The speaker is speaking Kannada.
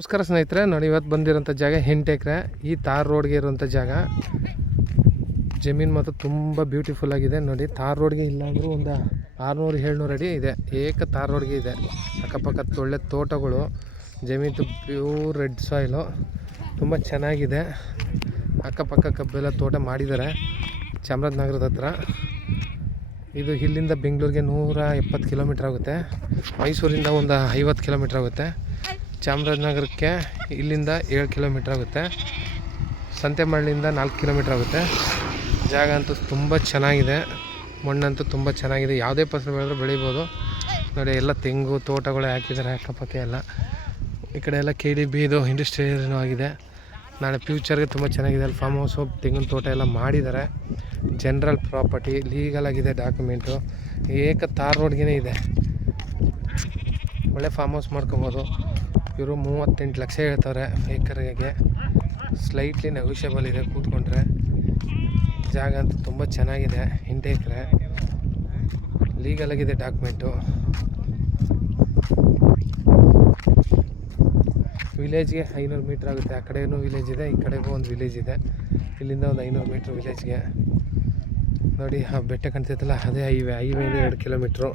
ನಮಸ್ಕಾರ ಸ್ನೇಹಿತರೆ, ನೋಡಿ ಇವತ್ತು ಬಂದಿರೋಂಥ ಜಾಗ 8 ಎಕರೆ ಈ ತಾರ್ ರೋಡ್ಗೆ ಇರುವಂಥ ಜಾಗ. ಜಮೀನು ಮಾತ್ರ ತುಂಬ ಬ್ಯೂಟಿಫುಲ್ ಆಗಿದೆ. ನೋಡಿ, ತಾರ್ ರೋಡ್ಗೆ ಇಲ್ಲಾಂದ್ರೂ ಒಂದು 600-700 ಅಡಿ ಇದೆ. ಏಕ ತಾರ್ ರೋಡ್ಗೆ ಇದೆ. ಅಕ್ಕಪಕ್ಕ ಒಳ್ಳೆ ತೋಟಗಳು, ಜಮೀನು ಪ್ಯೂರ್ ರೆಡ್ ಸಾಯಿಲು, ತುಂಬ ಚೆನ್ನಾಗಿದೆ. ಅಕ್ಕಪಕ್ಕ ಕಬ್ಬೆಲ್ಲ ತೋಟ ಮಾಡಿದ್ದಾರೆ. ಚಾಮರಾಜನಗರದ ಹತ್ರ ಇದು. ಇಲ್ಲಿಂದ ಬೆಂಗಳೂರಿಗೆ 170 ಕಿಲೋಮೀಟ್ರ್ ಆಗುತ್ತೆ. ಮೈಸೂರಿಂದ ಒಂದು 50 ಕಿಲೋಮೀಟ್ರ್ ಆಗುತ್ತೆ. ಚಾಮರಾಜನಗರಕ್ಕೆ ಇಲ್ಲಿಂದ 7 ಕಿಲೋಮೀಟ್ರ್ ಆಗುತ್ತೆ. ಸಂತೆಮಳ್ಳಿಯಿಂದ 4 ಕಿಲೋಮೀಟ್ರ್ ಆಗುತ್ತೆ. ಜಾಗ ಅಂತೂ ತುಂಬ ಚೆನ್ನಾಗಿದೆ. ಮಣ್ಣಂತೂ ತುಂಬ ಚೆನ್ನಾಗಿದೆ. ಯಾವುದೇ ಫಸಲು ಬೆಳೆದ್ರೂ ಬೆಳಿಬೋದು. ನೋಡಿ, ಎಲ್ಲ ತೆಂಗು ತೋಟಗಳೇ ಹಾಕಿದ್ದಾರೆ ಅಕ್ಕಪಕ್ಕ ಎಲ್ಲ. ಈ ಕಡೆ ಎಲ್ಲ KDB ಇದು ಇಂಡಸ್ಟ್ರಿಯಲ್ ಆಗಿದೆ. ನಾಳೆ ಫ್ಯೂಚರ್ಗೆ ತುಂಬ ಚೆನ್ನಾಗಿದೆ. ಅಲ್ಲಿ ಫಾರ್ಮ್ ಹೌಸು, ತೆಂಗಿನ ತೋಟ ಎಲ್ಲ ಮಾಡಿದ್ದಾರೆ. ಜನರಲ್ ಪ್ರಾಪರ್ಟಿ, ಲೀಗಲ್ ಆಗಿದೆ ಡಾಕ್ಯುಮೆಂಟು. ಏಕ ತಾರ್ ರೋಡ್ಗೆ ಇದೆ. ಒಳ್ಳೆ ಫಾರ್ಮ್ ಹೌಸ್ ಮಾಡ್ಕೊಬೋದು. ಇವರು 38 ಲಕ್ಷ ಹೇಳ್ತಾರೆ ಏಕರ್ಗೆ. ಸ್ಲೈಟ್ಲಿ ನೆಗೋಷಿಯಬಲ್ ಇದೆ ಕೂತ್ಕೊಂಡ್ರೆ. ಜಾಗ ಅಂತೂ ತುಂಬ ಚೆನ್ನಾಗಿದೆ. 8 ಎಕರೆ ಲೀಗಲ್ ಆಗಿದೆ ಡಾಕ್ಯುಮೆಂಟು. ವಿಲೇಜ್ಗೆ 500 ಮೀಟ್ರ್ ಆಗುತ್ತೆ. ಆ ಕಡೆಯೂ ವಿಲೇಜ್ ಇದೆ, ಈ ಕಡೆಗೂ ಒಂದು ವಿಲೇಜ್ ಇದೆ. ಇಲ್ಲಿಂದ ಒಂದು 500 ಮೀಟ್ರ್ ವಿಲೇಜ್ಗೆ. ನೋಡಿ, ಆ ಬೆಟ್ಟ ಕಾಣ್ತೈತಲ್ಲ, ಅದೇ ಹೈವೇಯಿಂದ 2 ಕಿಲೋಮೀಟ್ರು.